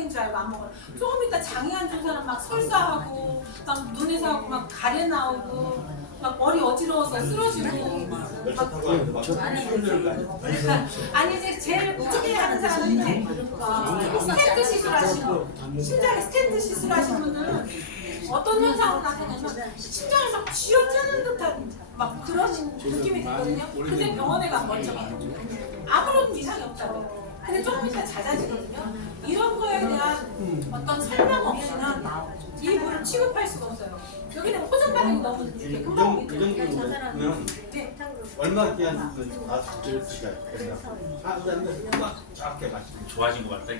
정상적인 줄 알고 안 먹어요. 조금 이따 장이 안 좋은 사람 막 설사하고 막 눈에서 하고 막 가래 나오고 막 머리 어지러워서 쓰러지고 아니 이제 제일 무지개 하는 사람은 이제 스텐트 시술하시고 심장에 스텐트 시술하신 분들은 어떤 현상으로 나타나면 심장에서 막 쥐어짜는 듯한 막 그런 느낌이 들거든요. 근데 병원에 가면 멀쩡해요. 아무런 이상이 없다고. 근데 조금 이따 잦아지거든요. 이런 거에 대한 어떤 설명 없이는 이 물을 취급할 수가 없어요. 여기는 호전 반응이 너무 이렇게 금방 오기 그러면 네. 얼마 기한 다 드릴 수가 있어요. 작게 마시면 좋아진 것 같다.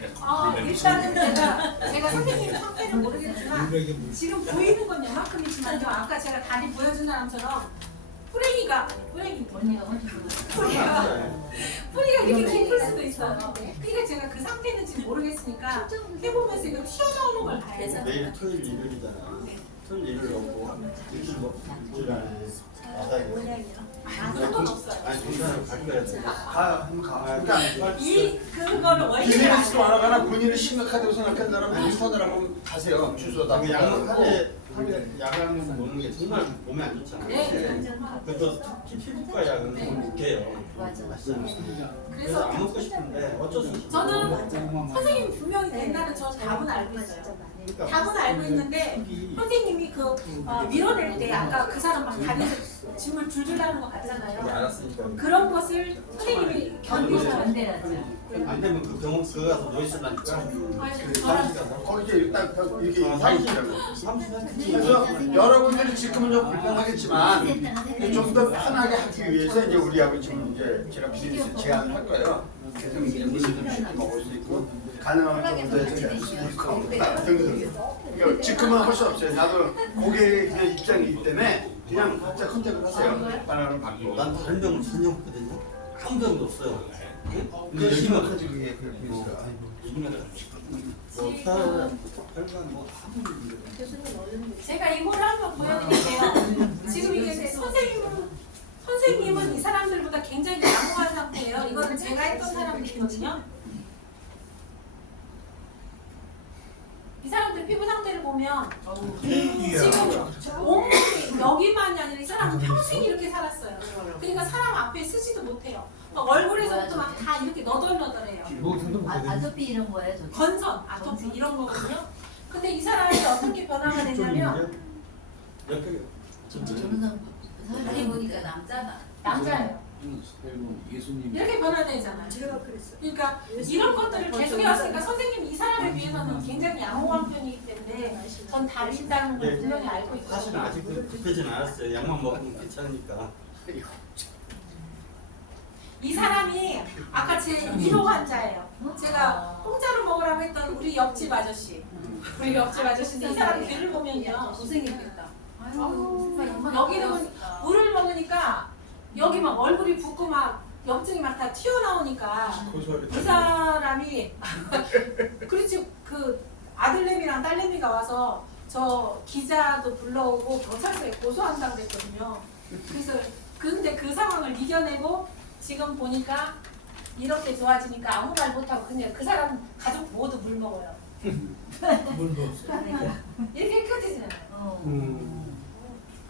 일단은 제가 선생님 상태는 모르겠지만 지금 보이는 건 요만큼이지만요. 아까 제가 다리 보여준 사람처럼 뿌리가 이렇게 깊을 수도 있어요. 그러니까 제가 그 상태는 지금 모르겠으니까 해보면서 이거 튀어나오는 걸 봐야 돼요. 내일 토요일 일요일이잖아. 토요일 일요일 없고 일주일 일주일 안에 그런 건 없어요. 아니 동산으로 갈 거야. 한번 가. 그거를 원리를 비즈니스로 알아가나 본인을 심각하다고 생각하는 사람 인턴을 한번 가세요. 주소다. 양 하루에 약을 먹는 게 정말 몸에 안 좋잖아. 네. 그래서 특히 피부과 약은 묵게요. 그래서 안 먹고 싶은데 어쩔 수 없어. 저는 선생님 분명히 된다는 저 답은 알고 있어요. 답은 알고 있는데 선생님이 그 밀어낼 때 아까 그 사람 막 다리에서 짐을 줄줄 나는 거 같잖아요. 알았으니까. 그런 것을 선생님이 견디셔야 안 돼야죠. 안 되면 그 병원 그거 가서 누워 있으라니까. 저는 거기 딱 이렇게 다 있더라고. 사무실 그래서 여러분들이 지금은 좀 불편하겠지만 좀 더 편하게 하기 위해서 이제 우리하고 지금 이제 제가 비즈니스 제안을 할 거예요. 그래서 이제 음식을 좀 쉽게 먹을 수 있고 가능한 정도에서 지금은 할 수 없어요. 나도 고객의 입장이기 때문에 그냥 각자 컨택을 하세요. 바나나를 받고. 난 다른 병을 전혀 없거든요. 아무 병도 없어요. 근데 이게 여기만 심각하지 그게 그렇게 있어. 여기만 제가 이거를 한번 보여드릴게요. 지금 이게 선생님은 이 사람들보다 굉장히 양호한 상태예요. 이거는 제가 했던 사람들이거든요. 이 사람들 피부 상태를 보면 지금 온몸이 여기만이 아니라 이 사람은 평생 이렇게 살았어요. 그러니까 사람 앞에 쓰지도 못해요. 막 얼굴에서부터 막 다 이렇게 너덜너덜해요. 아토피 이런 거예요, 저. 건선, 아토피 이런 거거든요. 근데 이 사람이 어떻게 변화가 됐냐면 옆에 저는 사람이 보니까 남자예요. 예수님. 이렇게 변화되잖아요. 그러니까 이런 것들을 계속 해왔으니까 선생님이 이 사람에 비해서는 굉장히 양호한 편이기 때문에 전 다르다는 걸 분명히 알고 있거든요. 사실은 아직 급하진 않았어요. 약만 먹으면 괜찮으니까. 이 사람이 아까 제 1호 환자예요. 제가 공짜로 먹으라고 했던 우리 옆집 아저씨. 우리 옆집 아저씨인데 이 사람 귀를 보면요. 고생했겠다. 여기는 물을 먹으니까 여기 막 얼굴이 붓고 막 염증이 막 다 튀어나오니까 이 사람이 그렇지 그 아들내미랑 딸내미가 와서 저 기자도 불러오고 경찰서에 고소한다고 그랬거든요. 그래서 근데 그 상황을 이겨내고 지금 보니까 이렇게 좋아지니까 아무 말 못하고 그냥 그 사람 가족 모두 물 먹어요. 이렇게 깨끗해지잖아요.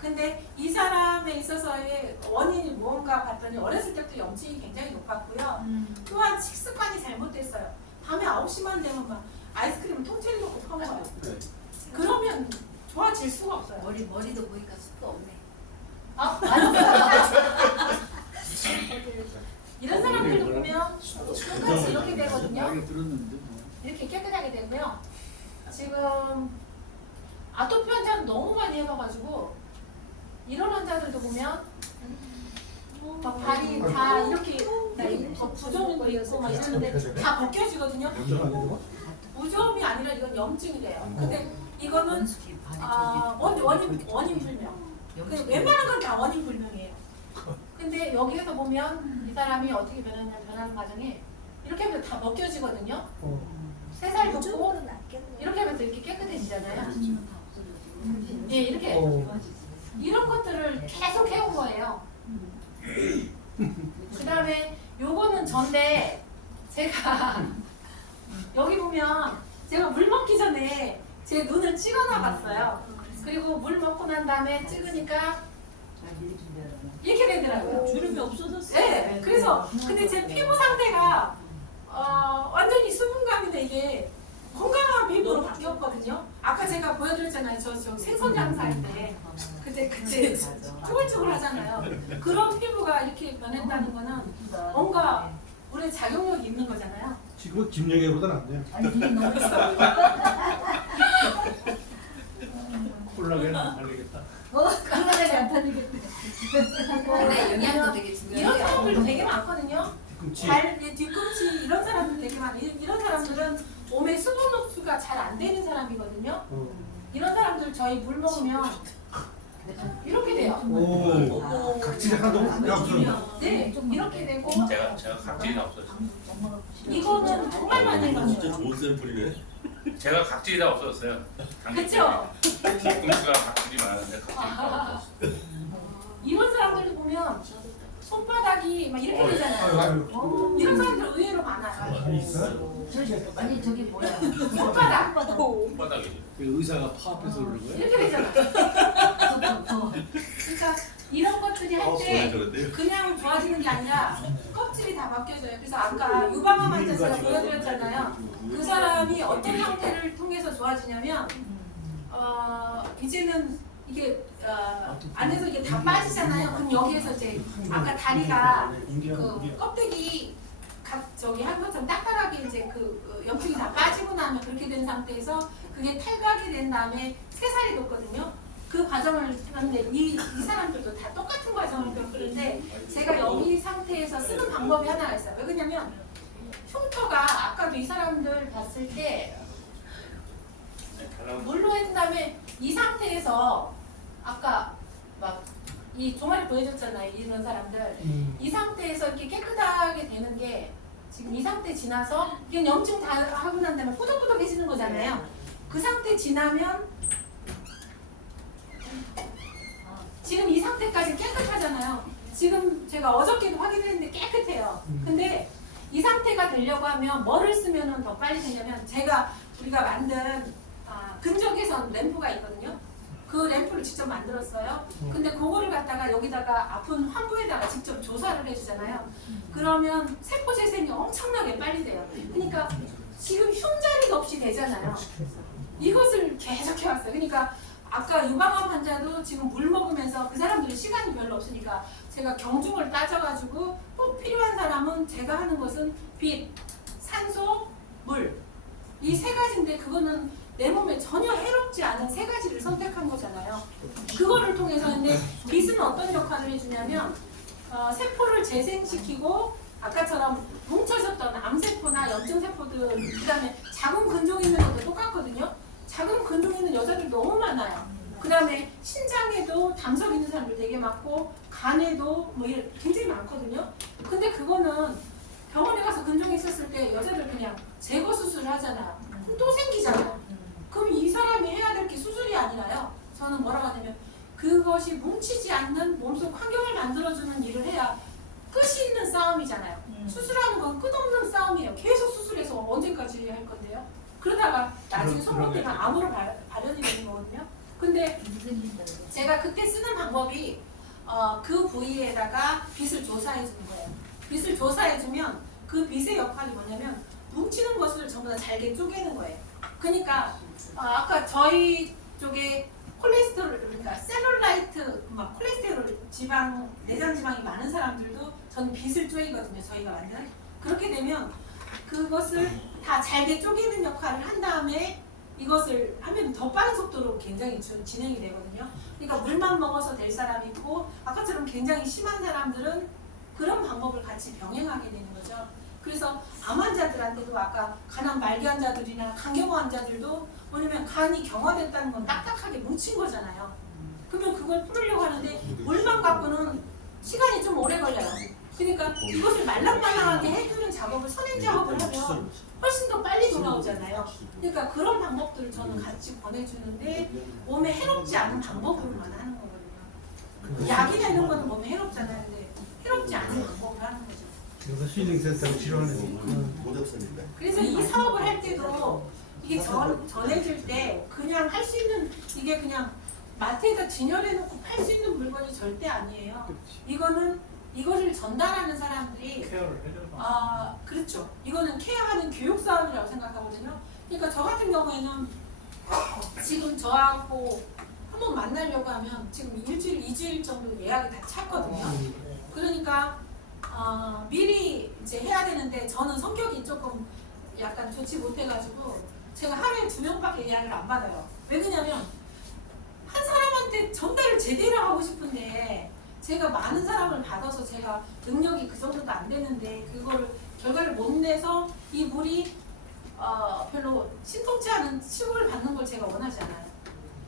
근데 이 사람에 있어서의 원인이 무언가 봤더니 어렸을 때부터 염증이 굉장히 높았고요. 또한 식습관이 잘못됐어요. 밤에 9시만 되면 막 아이스크림을 통째로 넣고 퍼먹어요. 그러면 좋아질 수가 없어요. 머리도 보니까 숱도 없네. 이런 사람들도 보면 끝까지 이렇게 되거든요. 나게 들었는데. 이렇게 깨끗하게 되고요. 지금 아토피 환자는 너무 많이 해봐가지고 이런 환자들도 보면 막 발이 다 이렇게 부종도 있고 막 이러는데 다 벗겨지거든요. 무좀이 아니라 이건 염증이래요. 근데 이거는 원인 불명. 그 웬만한 건 다 원인 불명이에요. 근데 여기에서 보면 이 사람이 어떻게 변하는 과정이 이렇게 하면 다 벗겨지거든요. 새살 벗고 이렇게 하면서 이렇게 깨끗해지잖아요. 예, 이렇게 이런 것들을 계속 해온 거예요. 그 다음에 요거는 전데 제가 여기 보면 제가 물 먹기 전에 제 눈을 찍어놔 봤어요. 그리고 물 먹고 난 다음에 찍으니까 이렇게 되더라고요. 주름이 없어졌어. 네, 그래서 근데 제 피부 상태가 완전히 수분감인데 이게 건강한 피부로 바뀌었거든요. 아까 제가 보여드렸잖아요. 저 생선 장사할 때 그때 쭈글쭈글 하잖아요. 그런 피부가 이렇게 변했다는 거는 뭔가 우리 작용력이 있는 거잖아요. 지금 김영애보다 낫네요. 아니 눈이 너무 콜라겐 안 되겠다. 건강하게 안 타지겠다. 근데 영양도 되게 이런 중요해요. 사람들도 되게 많거든요. 뒤꿈치. 뒤꿈치 이런 사람들 되게 많아요. 이런 사람들은 몸에 수분 흡수가 잘 안 되는 사람이거든요. 이런 사람들 저희 물 먹으면 이렇게 돼요. 오, 각질 하나도 없어. 네, 이렇게 되고 제가 각질이 다 없어졌어요. 이거는 정말 많이 진짜 가요. 좋은 샘플이네. 제가 각질이 다 없어졌어요. 그렇죠? 뒤꿈치가 각질이 많은데 각질이 다 없어졌어요. 이런 사람들도 보면 손바닥이 막 이렇게 되잖아요. 이런 사람들 의외로 많아요. 있어요? 아니 저기 뭐야? 손바닥 손바닥이죠. 그 의사가 파업해서 그러는 거야? 이렇게 되잖아요. 그러니까 이런 것들이 할 때 그냥 좋아지는 게 아니라 껍질이 다 바뀌어져요. 그래서 아까 유방암 환자 제가 보여드렸잖아요. 그 사람이 어떤 형태를 통해서 좋아지냐면 이제는 이게 안에서 이게 다 빠지잖아요. 그럼 여기에서 이제 아까 다리가 그 껍데기 저기 한 것처럼 딱딱하게 이제 그 염증이 다 빠지고 나면 그렇게 된 상태에서 그게 탈각이 된 다음에 새살이 돋거든요. 그 과정을 하는데 이 사람들도 다 똑같은 과정을 겪는데 제가 여기 상태에서 쓰는 방법이 하나가 있어요. 왜 그러냐면 흉터가 아까도 이 사람들 봤을 때 물로 한 다음에 이 상태에서 아까 막 이 종아리 보여줬잖아요. 이런 사람들 이 상태에서 이렇게 깨끗하게 되는 게 지금 이 상태 지나서 이게 염증 다 하고 난 다음에 꾸덕꾸덕해지는 거잖아요. 그 상태 지나면 지금 이 상태까지 깨끗하잖아요. 지금 제가 어저께도 확인했는데 깨끗해요. 근데 이 상태가 되려고 하면 뭐를 쓰면 더 빨리 되냐면 우리가 만든 근적외선 램프가 있거든요. 그 램프를 직접 만들었어요. 근데 그거를 갖다가 여기다가 아픈 환부에다가 직접 조사를 해주잖아요. 그러면 세포 재생이 엄청나게 빨리 돼요. 그러니까 지금 흉자리가 없이 되잖아요. 이것을 계속 해왔어요. 그러니까 아까 유방암 환자도 지금 물 먹으면서 그 사람들이 시간이 별로 없으니까 제가 경중을 따져가지고 꼭 필요한 사람은 제가 하는 것은 빛, 산소, 물 이 세 가지인데 그거는 내 몸에 전혀 해롭지 않은 세 가지를 선택한 거잖아요. 그거를 통해서 근데 빛은 어떤 역할을 해주냐면 세포를 재생시키고 아까처럼 뭉쳐졌던 암세포나 염증세포들 그다음에 작은 근종 있는 것도 똑같거든요. 작은 근종 있는 여자들 너무 많아요. 그다음에 신장에도 담석 있는 사람들 되게 많고 간에도 뭐 이런 굉장히 많거든요. 근데 그거는 병원에 가서 근종이 있었을 때 여자들 그냥 제거 수술을 하잖아요. 그럼 또 생기잖아요. 그럼 이 사람이 해야 될 게 수술이 아니라요. 저는 뭐라고 하냐면 그것이 뭉치지 않는 몸속 환경을 만들어주는 일을 해야 끝이 있는 싸움이잖아요. 수술하는 건 끝없는 싸움이에요. 계속 수술해서 언제까지 할 건데요. 그러다가 나중에 손목 때문에 암으로 발현이 되는 거거든요. 근데 제가 그때 쓰는 방법이 그 부위에다가 빛을 조사해 주는 거예요. 빛을 조사해 주면 그 빛의 역할이 뭐냐면 뭉치는 것을 전부 다 잘게 쪼개는 거예요. 그러니까 아까 저희 쪽에 콜레스테롤 그러니까 셀룰라이트 막 콜레스테롤 지방 내장 지방이 많은 사람들도 저는 빛을 쪼이거든요. 저희가 만든 그렇게 되면 그것을 다 잘게 쪼개는 역할을 한 다음에 이것을 하면 더 빠른 속도로 굉장히 진행이 되거든요. 그러니까 물만 먹어서 될 사람이 있고 아까처럼 굉장히 심한 사람들은 그런 방법을 같이 병행하게 되는 거죠. 그래서 암 환자들한테도 아까 간암 말기 환자들이나 간경화 환자들도 뭐냐면 간이 경화됐다는 건 딱딱하게 뭉친 거잖아요. 그러면 그걸 풀으려고 하는데 물만 갖고는 시간이 좀 오래 걸려요. 그러니까 이것을 말랑말랑하게 해주는 작업을 선행 작업을 하면 훨씬 더 빨리 돌아오잖아요. 그러니까 그런 방법들을 저는 같이 권해주는데 몸에 해롭지 않은 방법으로만 하는 거거든요. 약이나 이런 거는 몸에 해롭잖아요. 근데 해롭지 않은 방법을 하는 거죠. 그래서 힐링센터로 치료하는 그래서 이 사업을 할 때도 이게 전해질 때 그냥 할 수 있는 이게 그냥 마트에다 진열해 놓고 팔 수 있는 물건이 절대 아니에요. 이거는 이거를 전달하는 사람들이 케어를 해줘서. 그렇죠. 이거는 케어하는 교육 사업이라고 생각하거든요. 그러니까 저 같은 경우에는 지금 저하고 한번 만나려고 하면 지금 일주일, 2주일 정도 예약이 다 찼거든요. 그러니까 미리 이제 해야 되는데 저는 성격이 조금 약간 좋지 못해가지고 제가 하루에 2명밖에 예약을 안 받아요. 왜 그러냐면 한 사람한테 전달을 제대로 하고 싶은데 제가 많은 사람을 받아서 제가 능력이 그 정도도 안 되는데 그거를 결과를 못 내서 이 물이 별로 신통치 않은 치료를 받는 걸 제가 원하지 않아요.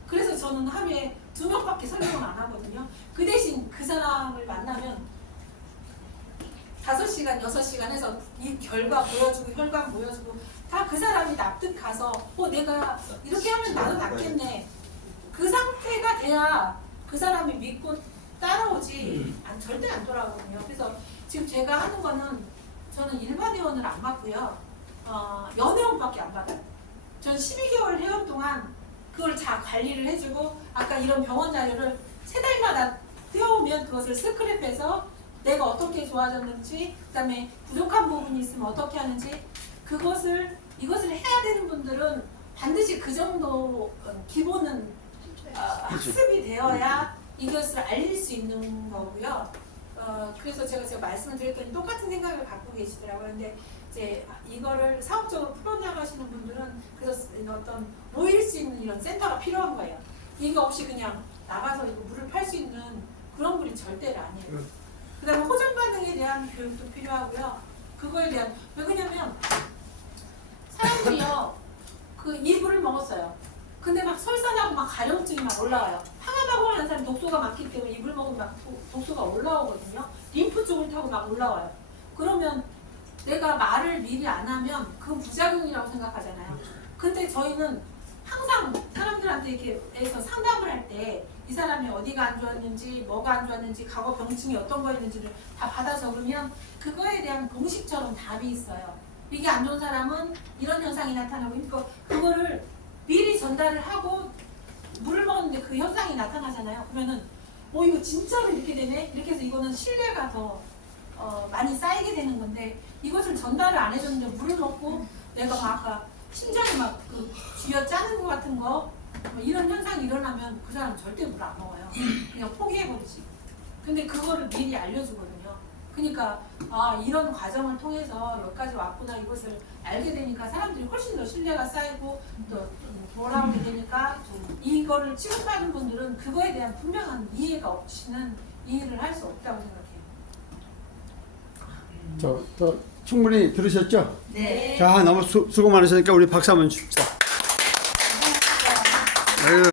그래서 저는 하루에 2명밖에 설명을 안 하거든요. 그 대신 그 사람을 만나면 5시간, 6시간 해서 이 결과 보여주고 혈관 보여주고 다 그 사람이 납득 가서 내가 이렇게 하면 나도 낫겠네. 그 상태가 돼야 그 사람이 믿고 따라오지 절대 안 돌아오거든요. 그래서 지금 제가 하는 거는 저는 일반 회원을 안 받고요. 연회원밖에 안 받아요. 전 12개월 회원 동안 그걸 다 관리를 해주고 아까 이런 병원 자료를 3달마다 떼어오면 그것을 스크랩해서 내가 어떻게 좋아졌는지 그다음에 부족한 부분이 있으면 어떻게 하는지 이것을 해야 되는 분들은 반드시 그 정도 기본은 학습이 되어야 이것을 알릴 수 있는 거고요. 그래서 제가 말씀을 드렸더니 똑같은 생각을 갖고 계시더라고요. 근데 이제 이거를 사업적으로 풀어나가시는 분들은 그래서 어떤 모일 수 있는 이런 센터가 필요한 거예요. 이거 없이 그냥 나가서 이거 물을 팔 수 있는 그런 분이 절대로 아니에요. 그 다음에 호전 반응에 대한 교육도 필요하고요. 그거에 대한 왜 그러냐면 사람들이요 이 물을 먹었어요. 근데 막 설사나고 막 가려움증이 막 올라와요. 항암하고 하는 사람 독소가 많기 때문에 이 물 먹으면 막 독소가 올라오거든요. 림프 쪽을 타고 막 올라와요. 그러면 내가 말을 미리 안 하면 그건 부작용이라고 생각하잖아요. 근데 저희는 항상 사람들한테 이렇게 해서 상담을 할 때 이 사람이 어디가 안 좋았는지 뭐가 안 좋았는지 과거 병증이 어떤 거였는지를 다 받아 적으면 그거에 대한 공식처럼 답이 있어요. 이게 안 좋은 사람은 이런 현상이 나타나고 그러니까 그거를 미리 전달을 하고 물을 먹었는데 그 현상이 나타나잖아요. 그러면은 이거 진짜로 이렇게 되네? 이렇게 해서 이거는 신뢰가 더 많이 쌓이게 되는 건데 이것을 전달을 안 해줬는데 물을 먹고 내가 막 아까 심장이 막 쥐어 짜는 것 같은 거 이런 현상이 일어나면 그 사람 절대 물 안 먹어요. 그냥 포기해버리지. 근데 그거를 미리 알려주거든요. 그러니까 이런 과정을 통해서 여기까지 왔구나 이것을 알게 되니까 사람들이 훨씬 더 신뢰가 쌓이고 또 돌아오게 되니까 이거를 취급하는 분들은 그거에 대한 분명한 이해가 없이는 이 일을 할 수 없다고 생각해요. 저 충분히 들으셨죠? 네. 자, 너무 수고 많으시니까 우리 박수 한번 줍시다. 아유.